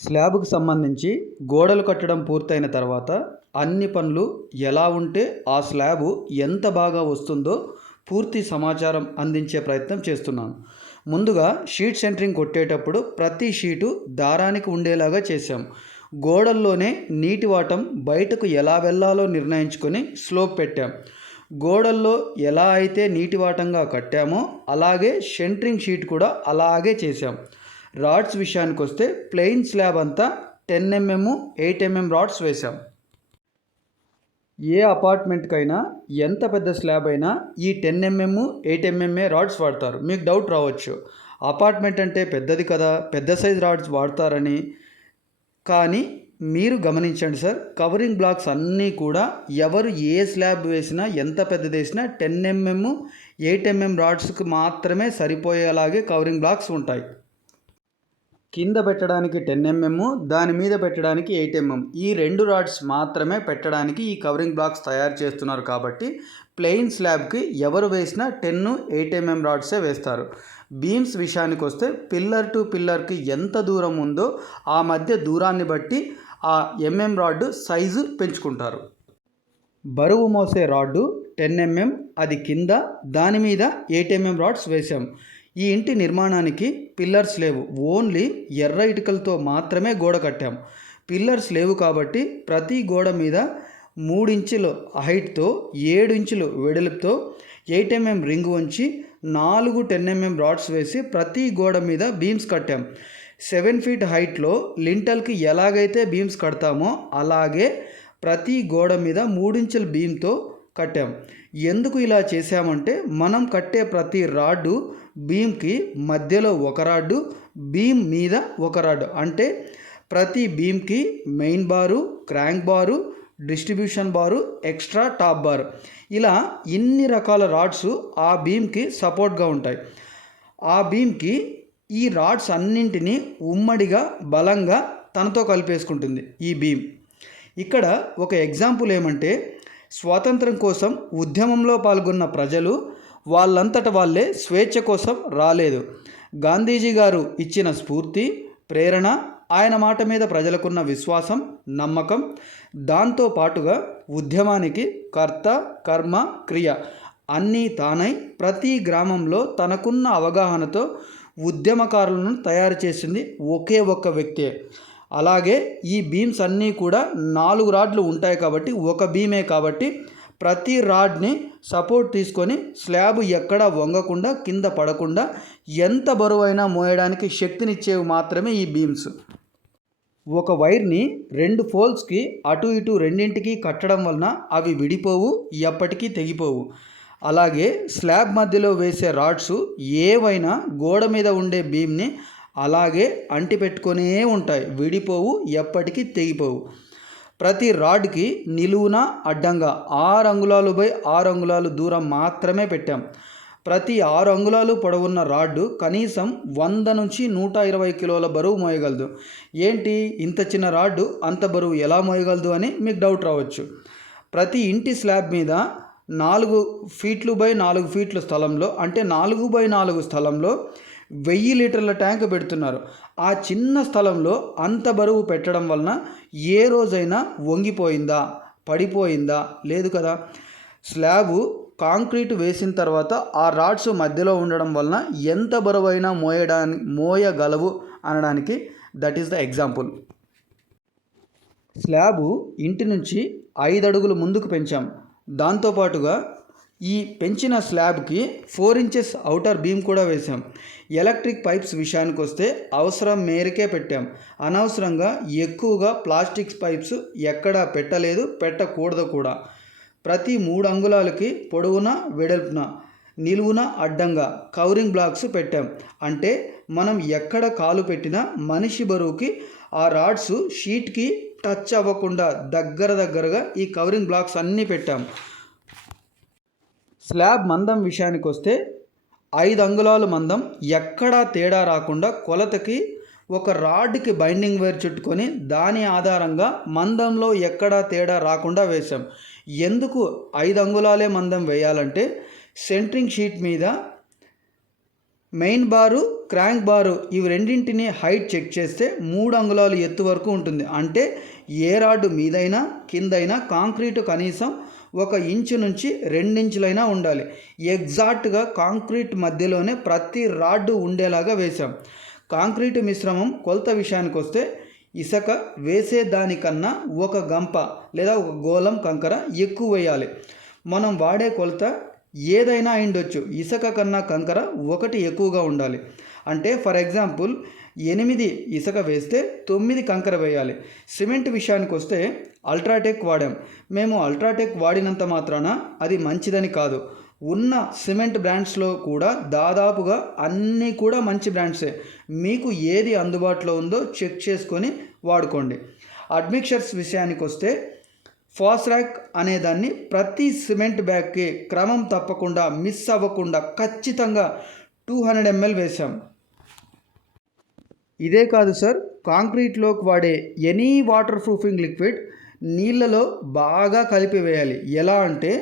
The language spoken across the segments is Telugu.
స్లాబ్కు సంబంధించి గోడలు కట్టడం పూర్తయిన తర్వాత అన్ని పనులు ఎలా ఉంటే ఆ స్లాబు ఎంత బాగా వస్తుందో పూర్తి సమాచారం అందించే ప్రయత్నం చేస్తున్నాను. ముందుగా షీట్ సెంటరింగ్ కొట్టేటప్పుడు ప్రతి షీటు దారానికి ఉండేలాగా చేశాం. గోడల్లోనే నీటి వాటం బయటకు ఎలా వెళ్ళాలో నిర్ణయించుకొని స్లోప్ పెట్టాం. గోడల్లో ఎలా అయితే నీటివాటంగా కట్టామో అలాగే షెంట్రింగ్ షీట్ కూడా అలాగే చేసాం రాడ్స్ విషయానికి వస్తే ప్లెయిన్ స్లాబ్ అంతా ten MM eight MM rods వేసాం ఏ అపార్ట్మెంట్కైనా ఎంత పెద్ద స్లాబ్ అయినా ఈ టెన్ ఎంఎం ఎయిట్ ఎంఎంఏ రాడ్స్ వాడతారు. మీకు డౌట్ రావచ్చు. అపార్ట్మెంట్ అంటే పెద్దది కదా పెద్ద సైజ్ రాడ్స్ వాడతారని. కానీ మీరు గమనించండి సార్ కవరింగ్ బ్లాక్స్ అన్నీ కూడా ఎవరు ఏ స్లాబ్ వేసినా ఎంత పెద్దది వేసినా టెన్ ఎంఎం ఎయిట్ ఎంఎం రాడ్స్కి మాత్రమే సరిపోయేలాగే కవరింగ్ బ్లాక్స్ ఉంటాయి. కింద పెట్టడానికి టెన్ ఎంఎం దాని మీద పెట్టడానికి ఎయిట్ ఎంఎం. ఈ రెండు రాడ్స్ మాత్రమే పెట్టడానికి ఈ కవరింగ్ బ్లాక్స్ తయారు చేస్తున్నారు కాబట్టి ప్లెయిన్ స్లాబ్కి ఎవరు వేసినా టెన్ ఎయిట్ ఎంఎం రాడ్సే వేస్తారు. బీమ్స్ విషయానికి వస్తే పిల్లర్ టు పిల్లర్కి ఎంత దూరం ఉందో ఆ మధ్య దూరాన్ని బట్టి ఆ ఎంఎం రాడ్ సైజు పెంచుకుంటారు. బరువు మోసే రాడ్డు టెన్ ఎంఎం అది కింద దాని మీద ఎయిట్ ఎంఎం రాడ్స్ వేసాం ఈ ఇంటి నిర్మాణానికి పిల్లర్స్ లేవు. ఓన్లీ ఎర్ర ఇటుకలతో మాత్రమే గోడ కట్టాం. పిల్లర్స్ లేవు కాబట్టి ప్రతి గోడ మీద మూడించులు హైట్తో ఏడు ఇంచులు వెడల్పుతో ఎయిట్ ఎంఎం రింగ్ ఉంచి నాలుగు టెన్ ఎంఎం రాడ్స్ వేసి ప్రతి గోడ మీద బీమ్స్ కట్టాం. సెవెన్ ఫీట్ హైట్లో లింటల్కి ఎలాగైతే బీమ్స్ కడతామో అలాగే ప్రతి గోడ మీద మూడించుల బీమ్తో కట్టాం. ఎందుకు ఇలా చేశామంటే మనం కట్టే ప్రతి రాడ్డు బీమ్కి మధ్యలో ఒక రాడ్డు బీమ్ మీద ఒక రాడ్డు. అంటే ప్రతి బీమ్కి main bar crank bar distribution bar extra top bar. ఇలా ఇన్ని రకాల రాడ్స్ ఆ బీమ్కి సపోర్ట్గా ఉంటాయి. ఆ బీమ్కి ఈ రాడ్స్ అన్నింటినీ ఉమ్మడిగా బలంగా తనతో కలిపేసుకుంటుంది ఈ బీమ్. ఇక్కడ ఒక ఎగ్జాంపుల్ ఏమంటే స్వాతంత్రం కోసం ఉద్యమంలో పాల్గొన్న ప్రజలు వాళ్ళంతట వాళ్ళే స్వేచ్ఛ కోసం రాలేదు. గాంధీజీ గారు ఇచ్చిన స్ఫూర్తి ప్రేరణ ఆయన మాట మీద ప్రజలకున్న విశ్వాసం నమ్మకం దాంతో పాటుగా ఉద్యమానికి కర్త కర్మ క్రియ అన్నీ తానై ప్రతి గ్రామంలో తనకున్న అవగాహనతో ఉద్యమకారులను తయారు చేసింది ఒకే ఒక్క వ్యక్తే. అలాగే ఈ బీమ్స్ అన్నీ కూడా నాలుగు రాడ్లు ఉంటాయి కాబట్టి ఒక బీమే కాబట్టి ప్రతి రాడ్ని సపోర్ట్ తీసుకొని స్లాబ్ ఎక్కడా వంగకుండా కింద పడకుండా ఎంత బరువైనా మోయడానికి శక్తినిచ్చేవి మాత్రమే ఈ బీమ్స్. ఒక వైర్ని రెండు ఫోల్స్కి అటు ఇటు రెండింటికి కట్టడం వలన అవి విడిపోవు ఎప్పటికీ తెగిపోవు. అలాగే స్లాబ్ మధ్యలో వేసే రాడ్స్ ఏవైనా గోడ మీద ఉండే బీమ్ని అలాగే అంటిపెట్టుకొనే ఉంటాయి. విడిపోవు ఎప్పటికీ తెగిపోవు. ప్రతి రాడ్కి నిలువున అడ్డంగా ఆరు అంగుళాలు బై ఆరు అంగుళాలు దూరం మాత్రమే పెట్టాం. ప్రతి ఆరు అంగుళాలు పొడవున్న రాడ్డు కనీసం వంద నుంచి నూట ఇరవై కిలోల బరువు మోయగలదు. ఏంటి? ఇంత చిన్న రాడ్డు అంత బరువు ఎలా మోయగలదు అని మీకు డౌట్ రావచ్చు. ప్రతి ఇంటి స్లాబ్ మీద నాలుగు ఫీట్లు బై నాలుగు ఫీట్ల స్థలంలో అంటే నాలుగు బై నాలుగు స్థలంలో వెయ్యి లీటర్ల ట్యాంక్ పెడుతున్నారు. ఆ చిన్న స్థలంలో అంత బరువు పెట్టడం వలన ఏ రోజైనా వంగిపోయిందా? పడిపోయిందా? లేదు కదా. స్లాబు కాంక్రీట్ వేసిన తర్వాత ఆ రాడ్స్ మధ్యలో ఉండడం వలన ఎంత బరువైనా మోయడానికి మోయగలవు అనడానికి that is the example slab ఇంటి నుంచి ఐదు అడుగులు ముందుకు పెంచాం. దాంతోపాటుగా ఈ పెంచిన స్లాబ్కి ఫోర్ ఇంచెస్ అవుటర్ బీమ్ కూడా వేసాం ఎలక్ట్రిక్ పైప్స్ విషయానికి వస్తే అవసరం మేరకే పెట్టాం. అనవసరంగా ఎక్కువగా ప్లాస్టిక్స్ పైప్స్ ఎక్కడా పెట్టలేదు పెట్టకూడదు కూడా. ప్రతి మూడు అంగుళాలకి పొడవున వెడల్పున నిలువున అడ్డంగా కవరింగ్ బ్లాక్స్ పెట్టాం. అంటే మనం ఎక్కడ కాలు పెట్టినా మనిషి బరువుకి ఆ రాడ్స్ షీట్కి టచ్ అవ్వకుండా దగ్గర దగ్గరగా ఈ కవరింగ్ బ్లాక్స్ అన్నీ పెట్టాం. స్లాబ్ మందం విషయానికి వస్తే ఐదు అంగుళాలు మందం ఎక్కడా తేడా రాకుండా కొలతకి ఒక రాడ్కి బైండింగ్ వైర్ చుట్టుకొని దాని ఆధారంగా మందంలో ఎక్కడా తేడా రాకుండా వేసాం ఎందుకు ఐదు అంగుళాలే మందం వేయాలంటే సెంట్రింగ్ షీట్ మీద మెయిన్ బారు క్రాంక్ బారు ఇవి రెండింటిని హైట్ చెక్ చేస్తే మూడు అంగుళాలు ఎత్తు వరకు ఉంటుంది. అంటే ఏ రాడ్డు మీదైనా కిందైనా కాంక్రీటు కనీసం ఒక ఇంచు నుంచి రెండించులైనా ఉండాలి. ఎగ్జాక్ట్గా కాంక్రీట్ మధ్యలోనే ప్రతి రాడ్డు ఉండేలాగా వేశాం. కాంక్రీటు మిశ్రమం కొలత విషయానికి వస్తే ఇసుక వేసే దానికన్నా ఒక గంప లేదా ఒక గోళం కంకర ఎక్కువ వేయాలి. మనం వాడే కొలత ఏదైనా అయిండొచ్చు. ఇసుక కన్నా కంకర ఒకటి ఎక్కువగా ఉండాలి. అంటే ఫర్ ఎగ్జాంపుల్ ఎనిమిది ఇసుక వేస్తే తొమ్మిది కంకర వేయాలి. సిమెంట్ విషయానికి వస్తే అల్ట్రాటెక్ వాడాం. మేము అల్ట్రాటెక్ వాడినంత మాత్రాన అది మంచిదని కాదు. ఉన్న సిమెంట్ బ్రాండ్స్లో కూడా దాదాపుగా అన్నీ కూడా మంచి బ్రాండ్సే. మీకు ఏది అందుబాటులో ఉందో చెక్ చేసుకొని వాడుకోండి. అడ్మిక్షర్స్ విషయానికి వస్తే ఫాస్రాక్ అనేదాన్ని ప్రతి సిమెంట్ బ్యాగ్కి క్రమం తప్పకుండా మిస్ అవ్వకుండా ఖచ్చితంగా టూ హండ్రెడ్ ఎంఎల్ వేసాం ఇదే కాదు సార్ కాంక్రీట్లోకి వాడే ఎనీ వాటర్ ప్రూఫింగ్ లిక్విడ్ నీళ్ళలో బాగా కలిపి వేయాలి. ఎలా అంటే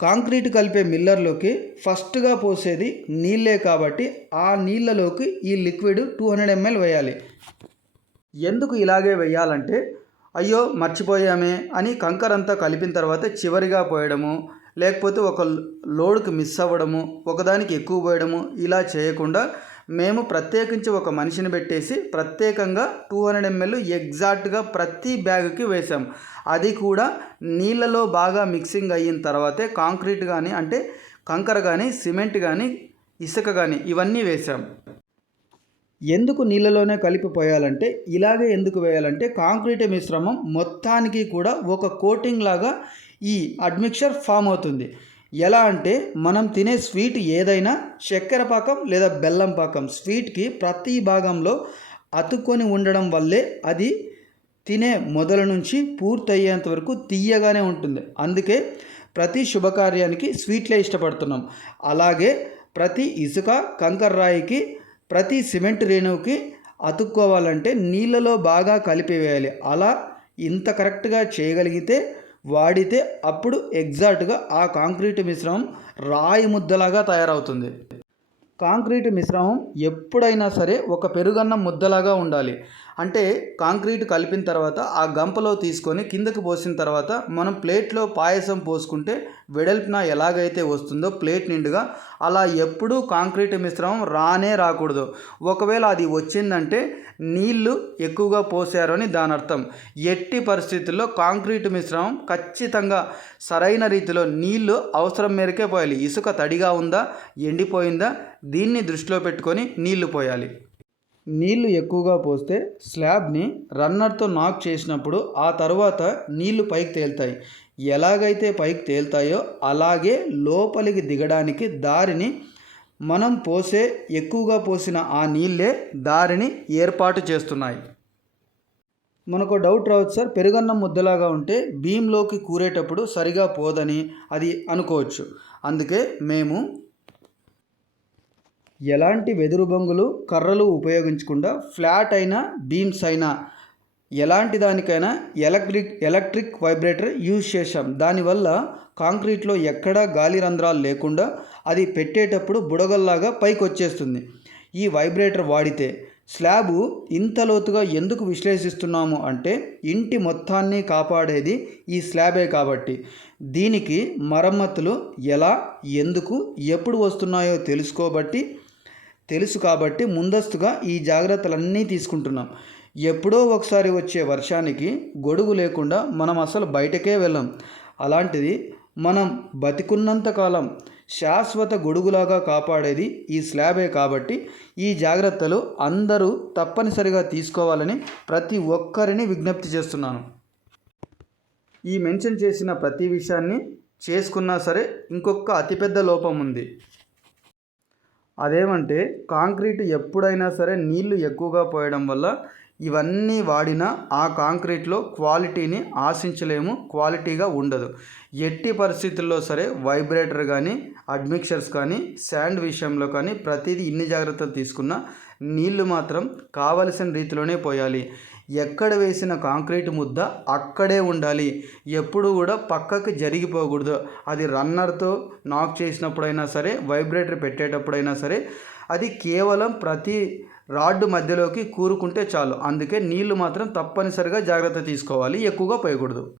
కాంక్రీట్ కలిపే మిల్లర్లోకి ఫస్ట్గా పోసేది నీళ్ళే కాబట్టి ఆ నీళ్ళలోకి ఈ లిక్విడ్ టూ హండ్రెడ్ ఎంఎల్ వేయాలి. ఎందుకు ఇలాగే వేయాలంటే అయ్యో మర్చిపోయామే అని కంకర్ అంతా కలిపిన తర్వాత చివరిగా పోయడము లేకపోతే ఒక లోడ్కి మిస్ అవ్వడము ఒకదానికి ఎక్కువ పోయడము ఇలా చేయకుండా మేము ప్రత్యేకించి ఒక మనిషిని పెట్టేసి ప్రత్యేకంగా టూ హండ్రెడ్ ఎంఎల్ ఎగ్జాక్ట్గా ప్రతి బ్యాగ్కి వేసాం అది కూడా నీళ్ళలో బాగా మిక్సింగ్ అయిన తర్వాతే కాంక్రీట్ కానీ అంటే కంకర కానీ సిమెంట్ కానీ ఇసుక కానీ ఇవన్నీ వేసాం ఎందుకు నీళ్ళలోనే కలిపి పోయాలంటే ఇలాగే ఎందుకు వేయాలంటే కాంక్రీట్ మిశ్రమం మొత్తానికి కూడా ఒక కోటింగ్ లాగా ఈ అడ్మిక్చర్ ఫామ్ అవుతుంది. ఎలా అంటే మనం తినే స్వీట్ ఏదైనా చక్కెర పాకం లేదా బెల్లం పాకం. స్వీట్కి ప్రతి భాగంలో అతుక్కొని ఉండడం వల్లే అది తినే మొదలు నుంచి పూర్తయ్యేంత వరకు తీయగానే ఉంటుంది. అందుకే ప్రతి శుభకార్యానికి స్వీట్లే ఇష్టపడుతున్నాం. అలాగే ప్రతి ఇసుక కంకర రాయికి ప్రతి సిమెంట్ రేణువుకి అతుక్కోవాలంటే నీళ్ళలో బాగా కలిపి వేయాలి అలా ఇంత కరెక్ట్గా చేయగలిగితే వాడితే అప్పుడు ఎగ్జాక్ట్గా ఆ కాంక్రీట్ మిశ్రమం రాయి ముద్దలాగా తయారవుతుంది. కాంక్రీట్ మిశ్రమం ఎప్పుడైనా సరే ఒక పెరుగన్నం ముద్దలాగా ఉండాలి. అంటే కాంక్రీట్ కలిపిన తర్వాత ఆ గంపలో తీసుకొని కిందకి పోసిన తర్వాత మనం ప్లేట్లో పాయసం పోసుకుంటే వెడల్పున ఎలాగైతే వస్తుందో ప్లేట్ నిండుగా అలా ఎప్పుడూ కాంక్రీట్ మిశ్రమం రానే రాకూడదు. ఒకవేళ అది వచ్చిందంటే నీళ్ళు ఎక్కువగా పోసారు అని దాని అర్థం. ఎట్టి పరిస్థితుల్లో కాంక్రీట్ మిశ్రమం ఖచ్చితంగా సరైన రీతిలో నీళ్ళు అవసరం మేరకే పోయాలి. ఇసుక తడిగా ఉందా? ఎండిపోయిందా? దీన్ని దృష్టిలో పెట్టుకొని నీళ్ళు పోయాలి. నీళ్ళు ఎక్కువగా పోస్తే స్లాబ్ని రన్నర్తో నాక్ చేసినప్పుడు ఆ తర్వాత నీళ్ళు పైకి తేలుతాయి. ఎలాగైతే పైకి తేలుతాయో అలాగే లోపలికి దిగడానికి దారిని మనం పోసే ఎక్కువగా పోసిన ఆ నీళ్ళే దారిని ఏర్పాటు చేస్తున్నాయి. మనకు డౌట్ రావచ్చు సార్ పెరుగన్నం ముద్దలాగా ఉంటే భీంలోకి కూరేటప్పుడు సరిగా పోదని అది అనుకోవచ్చు. అందుకే మేము ఎలాంటి వెదురు బొంగులు కర్రలు ఉపయోగించకుండా ఫ్లాట్ అయినా బీమ్స్ అయినా ఎలాంటి దానికైనా ఎలక్ట్రిక్ ఎలక్ట్రిక్ వైబ్రేటర్ యూజ్ చేశాం. దానివల్ల కాంక్రీట్లో ఎక్కడా గాలి రంధ్రాలు లేకుండా అది పెట్టేటప్పుడు బుడగల్లాగా పైకి వచ్చేస్తుంది. ఈ వైబ్రేటర్ వాడితే స్లాబు ఇంత లోతుగా ఎందుకు విశ్లేషిస్తున్నాము అంటే ఇంటి మొత్తాన్ని కాపాడేది ఈ స్లాబే కాబట్టి. దీనికి మరమ్మతులు ఎలా ఎందుకు ఎప్పుడు వస్తున్నాయో తెలుసుకోబట్టి తెలుసు కాబట్టి ముందస్తుగా ఈ జాగ్రత్తలన్నీ తీసుకుంటున్నాం. ఎప్పుడో ఒకసారి వచ్చే వర్షానికి గొడుగు లేకుండా మనం అసలు బయటకే వెళ్ళాం. అలాంటిది మనం బతికున్నంత కాలం శాశ్వత గొడుగులాగా కాపాడేది ఈ స్లాబే కాబట్టి ఈ జాగ్రత్తలు అందరూ తప్పనిసరిగా తీసుకోవాలని ప్రతి ఒక్కరిని విజ్ఞప్తి చేస్తున్నాను. ఈ మెన్షన్ చేసిన ప్రతి విషయాన్ని చేసుకున్నా సరే ఇంకొక అతిపెద్ద లోపం ఉంది. అదేమంటే కాంక్రీట్ ఎప్పుడైనా సరే నీళ్ళు ఎక్కువగా పోయడం వల్ల ఇవన్నీ వాడినా ఆ కాంక్రీట్లో క్వాలిటీని ఆశించలేము క్వాలిటీగా ఉండదు. ఎట్టి పరిస్థితుల్లో సరే వైబ్రేటర్ కానీ అడ్మిక్చర్స్ కానీ శాండ్ విషయంలో కానీ ప్రతిదీ ఇన్ని జాగ్రత్తలు తీసుకున్నా నీళ్ళు మాత్రం కావలసిన రీతిలోనే పోయాలి. ఎక్కడ వేసిన కాంక్రీట్ ముద్ద అక్కడే ఉండాలి. ఎప్పుడు కూడా పక్కకి జరిగిపోకూడదు. అది రన్నర్తో నాక్ చేసినప్పుడైనా సరే వైబ్రేటర్ పెట్టేటప్పుడైనా సరే అది కేవలం ప్రతి రాడ్డు మధ్యలోకి కూరుకుంటే చాలు. అందుకే నీళ్ళు మాత్రం తప్పనిసరిగా జాగ్రత్త తీసుకోవాలి. ఎక్కువగా పోయకూడదు.